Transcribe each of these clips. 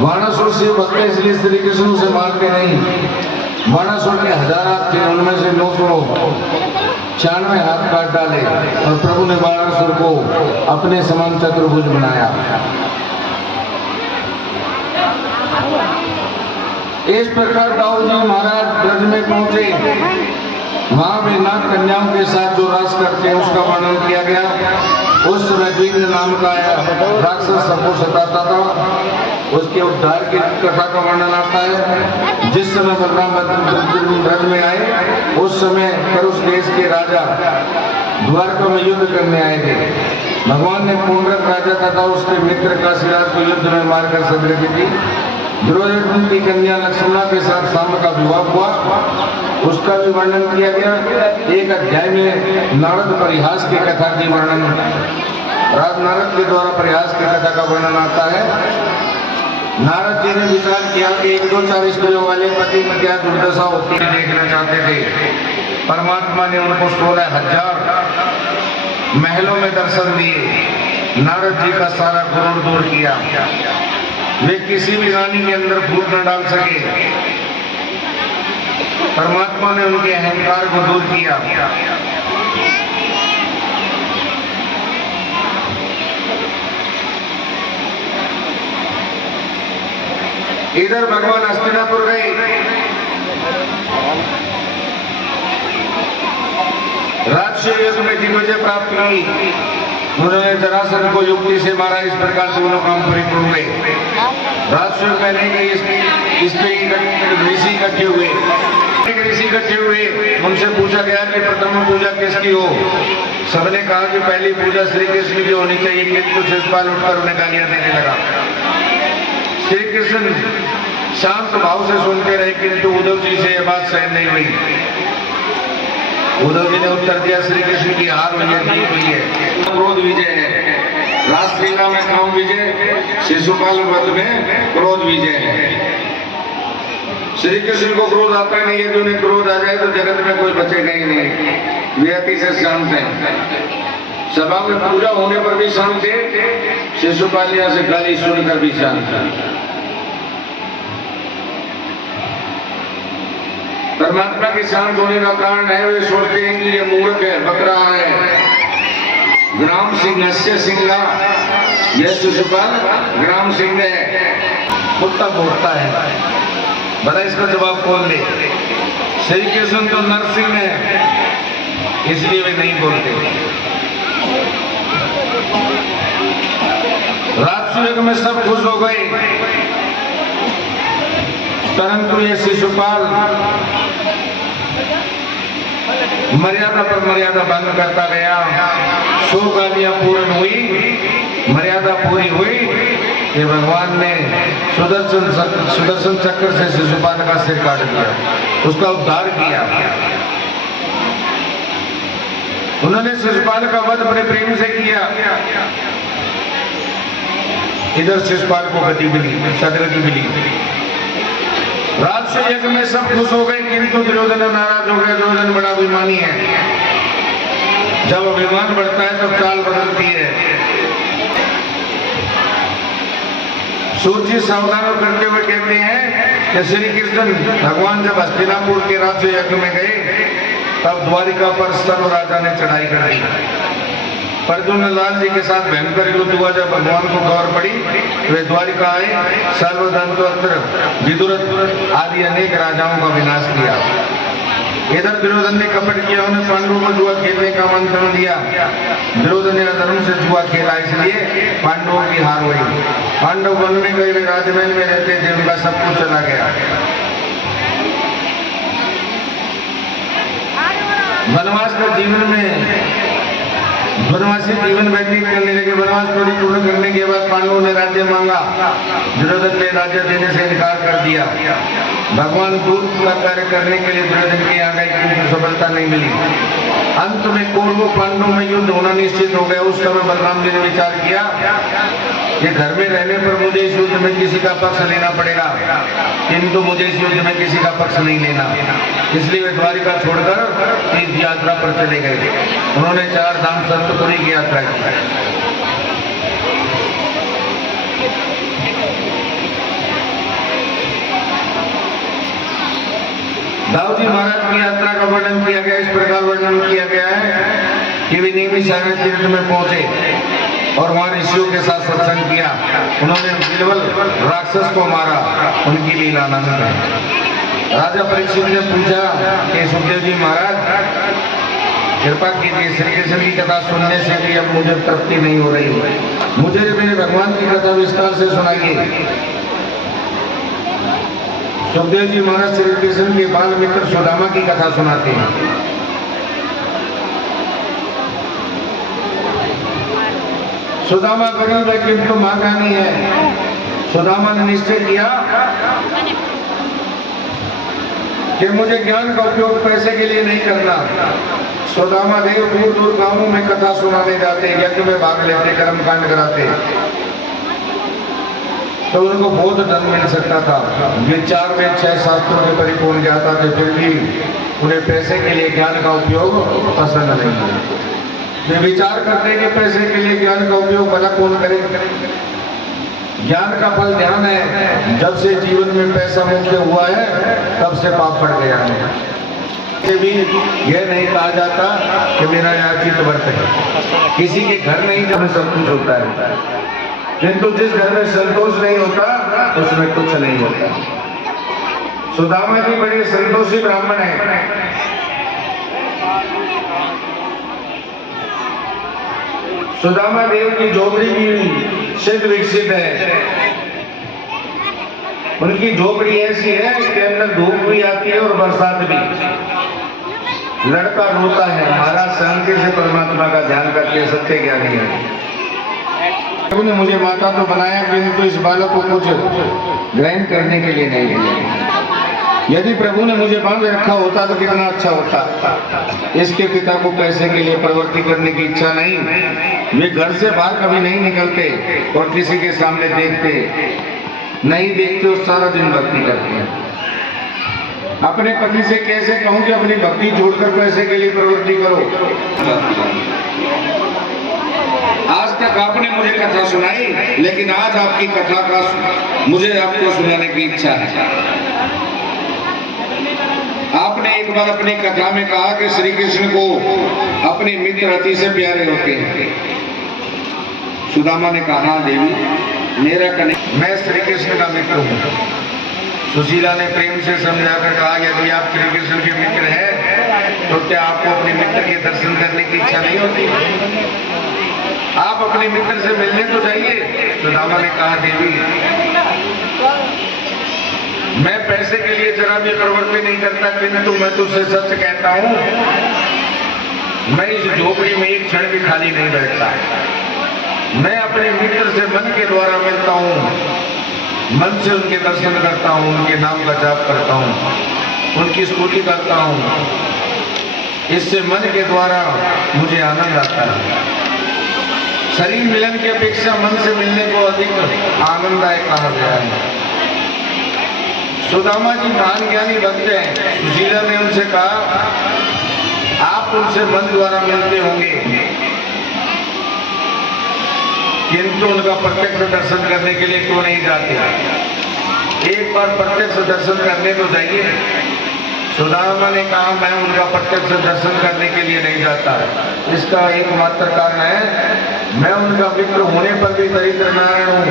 बाणासुर से बचते इसलिए श्री कृष्ण से मारते नहीं। बाणासुर के 1000 हाथ थे, उनमें से 996 हाथ काट डाले और प्रभु ने बाणासुर को अपने समान चतुर्भुज बनाया। इस प्रकार दाऊद जी महाराज ब्रज में पहुंचे। वहां वे नाग कन्याओं के साथ जो रास करते हैं उसका वर्णन किया गया। उस समय द्विग्न नाम का राक्षस सबको सताता था, उसके उद्धार की कथा का वर्णन आता है। जिस समय बलराम ब्रज में आए उस समय करुष देश के राजा द्वारका में युद्ध करने आए थे। भगवान ने पुंडरक राजा तथा उसके मित्र काशीराज को युद्ध में मारकर सदगति दी। दुर्योधन की कन्या लक्ष्मणा के साथ शाम का विवाह हुआ, उसका भी वर्णन किया गया। एक अध्याय में नारद परिहास की कथा की वर्णन, नारद के द्वारा परिहास की कथा का वर्णन आता है। नारद जी ने विचार किया कि 1-2-4 स्त्रियों वाले पति में क्या दुर्दशा होती है देखना चाहते थे। परमात्मा ने उनको 16,000 महलों में दर्शन दिए। नारद जी का सारा क्रोध दूर किया। वे किसी भी रानी के अंदर फूट न डाल सके। परमात्मा ने उनके अहंकार को दूर किया। इधर भगवान हस्तिनापुर गए। राजसूय युद्ध में दिग्विजय प्राप्त की। उन्होंने जरासंध को युक्ति से मारा। इस प्रकार से दोनों काम परिपूर्ण हुए। राजसूय में नहीं गई, ऋषि इकट्ठे हुए। ऋषि इकट्ठे हुए, उनसे पूछा गया कि प्रथम पूजा किसकी हो। सबने कहा कि पहली पूजा श्री कृष्ण की होनी चाहिए, किंतु शिशुपाल उठकर उन्हें गालियां देने लगा। श्री कृष्ण शांत भाव से सुनते रहे, किंतु उद्धव जी से यह बात सहन नहीं हुई। उद्धव जी ने उत्तर दिया, श्री कृष्ण की हार हुई है, जीत हुई है। क्रोध विजय है। रासलीला में काम विजय, शिशुपाल वध में क्रोध विजय है। श्री कृष्ण को क्रोध आता नहीं है। यदि उन्हें क्रोध आ जाए तो जगत में कोई बचेगा ही नहीं। वे अतिशय शांत हैं। सभा में पूजा होने पर भी शांत थे। शिशुपाल यहाँ से गाली सुनकर भी शांत था। परमात्मा के शांत होने का कारण है वे सोचते हैं कि ये मूर्ख है, बकरा है। ग्राम सिंह से सिंगा, यह शिशुपाल ग्राम सिंह है, कुत्ता बोलता है। बड़ा इसका जवाब कौन दे। श्री कृष्ण तो नरसिंह है, इसलिए वे नहीं बोलते। राजसूय में सब खुश हो गए, परंतु ये शिशुपाल मर्यादा पर मर्यादा भंग करता गया। 100 गालियां पूर्ण हुई, मर्यादा पूरी हुई कि भगवान ने सुदर्शन चक्र से शिशुपाल का सिर काट दिया, उसका उद्धार किया। उन्होंने शिशुपाल का वध बड़े प्रेम से किया। इधर शिशुपाल को गति मिली, सदगति मिली। राजसूय यज्ञ में सब खुश हो गए, किंतु दुर्योधन नाराज हो गया। दुर्योधन बड़ा अभिमानी है। जब अभिमान बढ़ता है तब चाल बदलती है। सूर्य सावधान करते हुए कहते हैं कि श्री कृष्ण भगवान जब हस्तिनापुर के राजसूय यज्ञ में गए तब द्वारिका पर सर्व राजा ने चढ़ाई कर दी। अर्जुन लाल जी के साथ भयंकर युद्ध हुआ। जब भगवान को खबर पड़ी वे द्वारिका आए। सर्वदंतवक्त्र, विदुरथ आदि अनेक राजाओं का विनाश किया। इधर दुर्योधन ने कपट किया। उन्हें पांडवों को जुआ खेलने का आमंत्रण दिया। दुर्योधन ने अधर्म से जुआ खेला, इसलिए पांडवों की हार हुई। पांडव वन में गए, वे राजमहल में रहते थे, उनका सब कुछ चला गया। वनवास का जीवन में वनवासी जीवन व्यतीत करने लगे। वनवास पूर्ण करने के बाद पांडवों ने राज्य मांगा। दुर्योधन ने राज्य देने से इनकार कर दिया। भगवान दूत का कार्य करने के लिए दुर्योधन के यहाँ गए, किंतु सफलता नहीं मिली। अंत में कौरवों पांडवों में युद्ध होना निश्चित हो गया। उस समय बलराम जी ने विचार किया कि घर में रहने पर मुझे इस युद्ध में किसी का पक्ष लेना पड़ेगा, किंतु मुझे इस युद्ध में किसी का पक्ष नहीं लेना। इसलिए वे द्वारिका छोड़कर तीर्थ यात्रा पर चले गए। उन्होंने 4 धाम सप्तपुरी की यात्रा की। दाऊद जी महाराज की यात्रा का वर्णन किया गया, इस प्रकार वर्णन किया गया है कि वे नैमिषारण्य तीर्थ में पहुंचे और वहां ऋषियों के साथ सत्संग किया। उन्होंने बिलवल राक्षस को मारा, उनकी लीला आनंद है। राजा परीक्षित ने पूछा कि सुखदेव जी महाराज कृपा कीजिए, श्री कृष्ण की कथा सुनने से भी अब मुझे तृप्ति नहीं हो रही, मुझे मेरे भगवान की कथा विस्तार से सुनाइए। सुखदेव जी महाराज श्री कृष्ण के बाल मित्र सुदामा की कथा सुनाते हैं। सुदामा गरीब है किंतु महाज्ञानी है। सुदामा ने निश्चय किया कि मुझे ज्ञान का उपयोग पैसे के लिए नहीं करना। सुदामा देव दूर दूर गांवों में कथा सुनाने जाते, यज्ञ में भाग लेते, कर्म कांड कराते, तो उनको बहुत धन मिल सकता था। वे 4 वेद 6 शास्त्रों के परिपूर्ण ज्ञाता थे, फिर भी उन्हें पैसे के लिए ज्ञान का उपयोग पसंद नहीं है। वे विचार करते कि पैसे के लिए ज्ञान का उपयोग भला कौन करे। ज्ञान का फल ध्यान है। जब से जीवन में पैसा मुख्य हुआ है तब से पाप पड़ गया है। भी यह नहीं कहा जाता कि मेरा याचित व्रत है। किसी के घर नहीं जब सब कुछ होता है, किंतु जिस घर में संतोष नहीं होता उसमें कुछ नहीं होता। सुदामा जी बड़े संतोषी ब्राह्मण हैं। सुदामा देव की झोपड़ी भी सिद्ध विकसित है। उनकी झोपड़ी ऐसी है कि अंदर धूप भी आती है और बरसात भी। लड़का रोता है, महाराज शांति से परमात्मा का ध्यान करके सत्य ज्ञानी है। प्रभु ने मुझे माता तो बनाया, किंतु इस बालक को कुछ ग्रहण करने के लिए नहीं दिया। यदि प्रभु ने मुझे बांध रखा होता तो कितना अच्छा होता। इसके पिता को पैसे के लिए प्रवृत्ति करने की इच्छा नहीं। वे घर से बाहर कभी नहीं निकलते और किसी के सामने नहीं देखते और सारा दिन भक्ति करते हैं। अपने पति से कैसे कहूं कि अपनी भक्ति छोड़कर पैसे के लिए प्रवृत्ति करो। आज तक आपने मुझे कथा सुनाई, लेकिन आज आपकी कथा का मुझे आपको सुनाने की इच्छा है। आपने एक बार अपनी कथा में कहा कि श्री कृष्ण को अपने मित्र अति से प्यारे होते हैं। सुदामा ने कहा, देवी मेरा कनेक्ट, मैं श्री कृष्ण का मित्र हूँ। सुशीला ने प्रेम से समझाकर कहा, यदि आप श्री कृष्ण के मित्र हैं तो क्या आपको अपने मित्र के दर्शन करने की इच्छा नहीं होती? आप अपने मित्र से मिलने तो जाइए। सुदामा ने कहा, देवी मैं पैसे के लिए जरा भी प्रवृत्ति नहीं करता, किंतु मैं तुझसे सच कहता हूँ, मैं इस झोपड़ी में एक क्षण भी खाली नहीं बैठता। मैं अपने मित्र से मन के द्वारा मिलता हूँ, मन से उनके दर्शन करता हूँ, उनके नाम का जाप करता हूँ, उनकी स्तुति करता हूँ। इससे मन के द्वारा मुझे आनंद आता है। शरीर मिलन की अपेक्षा मन से मिलने को अधिक आनंददायक कहा गया है। सुदामा जी महान ज्ञानी भक्त हैं। सुशीला ने उनसे कहा, आप उनसे मन द्वारा मिलते होंगे, किंतु उनका प्रत्यक्ष दर्शन करने के लिए क्यों नहीं जाते? एक बार प्रत्यक्ष दर्शन करने तो जाइए। सुदामा ने कहा, मैं उनका प्रत्यक्ष दर्शन करने के लिए नहीं जाता। इसका एकमात्र कारण है, मैं उनका मित्र होने पर भी दरिद्र नारायण हूँ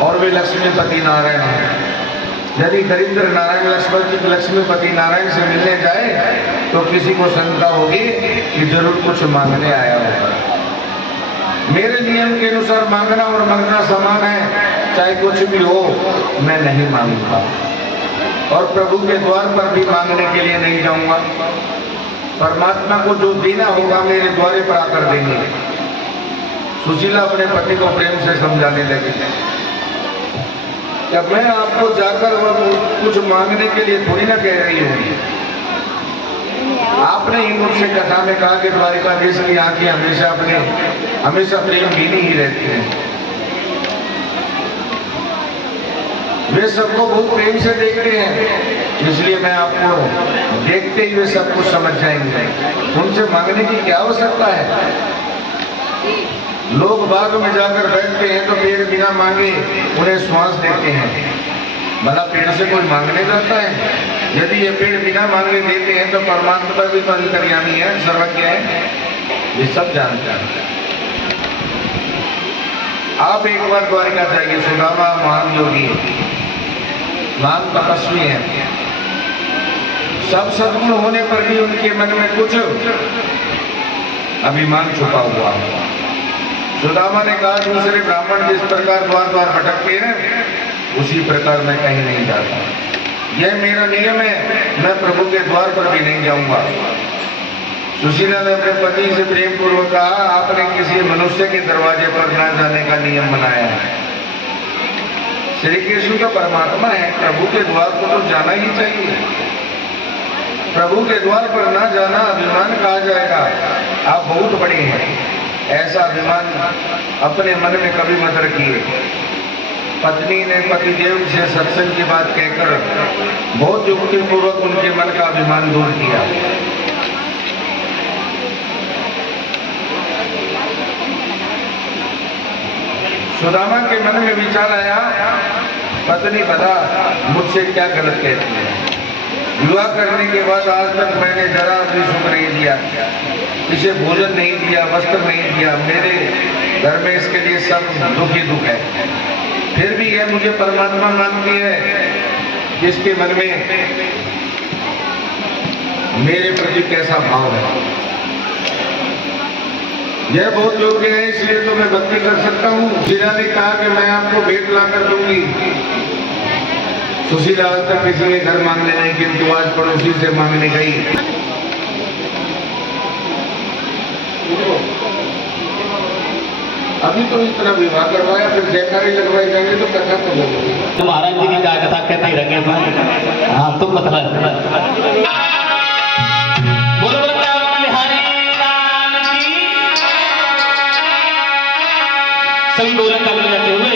और वे लक्ष्मीपति नारायण हैं। यदि दरिद्र नारायण लक्ष्मीपति नारायण से मिलने जाए तो किसी को शंका होगी कि जरूर कुछ मांगने आया होगा। मेरे नियम के अनुसार मांगना और मांगना समान है, चाहे कुछ भी हो मैं नहीं मांगूंगा और प्रभु के द्वार पर भी मांगने के लिए नहीं जाऊंगा। परमात्मा को जो देना होगा मेरे द्वारे पर आकर देंगे। सुशीला अपने पति को प्रेम से समझाने लगी, जब मैं आपको जाकर कुछ मांगने के लिए थोड़ी ना कह रही हूँ। आपने ही मुझसे कथा में कहा कि द्वारिकाधीश की आंखें हमेशा प्रेम भीनी ही रहती हैं। वे सबको बहुत प्रेम से देखते हैं, इसलिए मैं आपको देखते ही वे सब कुछ समझ जाएंगे। उनसे मांगने की क्या आवश्यकता है? लोग बाग में जाकर बैठते हैं तो पेड़ बिना मांगे उन्हें श्वास देते हैं। भला पेड़ से कोई मांगने जाता है? यदि ये पेड़ बिना मांगे देते हैं तो परमात्मा भी तो अंतर्यामी है, सर्वज्ञ है, ये सब जानता है। आप एक बार द्वारिका जाइए, सुदामा महान योगी, महान तपस्वी है, सब सद्गुण होने पर भी उनके मन में कुछ अभिमान छुपा हुआ है। सुदामा ने कहा, दूसरे ब्राह्मण जिस प्रकार द्वार द्वार भटकते हैं उसी प्रकार मैं कहीं नहीं जाता, यह मेरा नियम है, मैं प्रभु के द्वार पर भी नहीं जाऊंगा। सुशीला ने अपने पति से प्रेम पूर्वक कहा, आपने किसी मनुष्य के दरवाजे पर न जाने का नियम बनाया है। श्री कृष्ण तो परमात्मा है, प्रभु के द्वार पर तो जाना ही चाहिए। प्रभु के द्वार पर न जाना अभिमान कहा जाएगा, आप बहुत बड़े हैं, ऐसा अभिमान अपने मन में कभी मत रखिए। पत्नी ने पतिदेव से सत्संग की बात कहकर बहुत युक्ति पूर्वक उनके मन का अभिमान दूर किया। सुदामा के मन में विचार आया, पत्नी बता मुझसे क्या गलत कहती है। विवाह करने के बाद आज तक मैंने जरा भी सुख नहीं दिया, इसे भोजन नहीं दिया, वस्त्र नहीं दिया, मेरे घर में इसके लिए सब दुख ही दुख है। फिर भी यह मुझे परमात्मा मानती है, जिसके मन में मेरे प्रति कैसा भाव है। यह बहुत योग्य है, इसलिए तो मैं भक्ति कर सकता हूँ। शीला ने कहा कि मैं आपको भेंट ला कर दूंगी। सुशीला आज तक किसी ने घर मांगने नहीं, किंतु आज पड़ोसी से मांगने गई। अभी तो इस तरह विवाह करवाया, फिर जयकारी लगवाई जाएंगे तो कथा तो लगेगी। तो महाराज जी की क्या कथा कहते ही रंगे पर। हाँ तुम बता। बोलो वृंदावन बिहारी लाल की। सभी गोलक का जाते हुए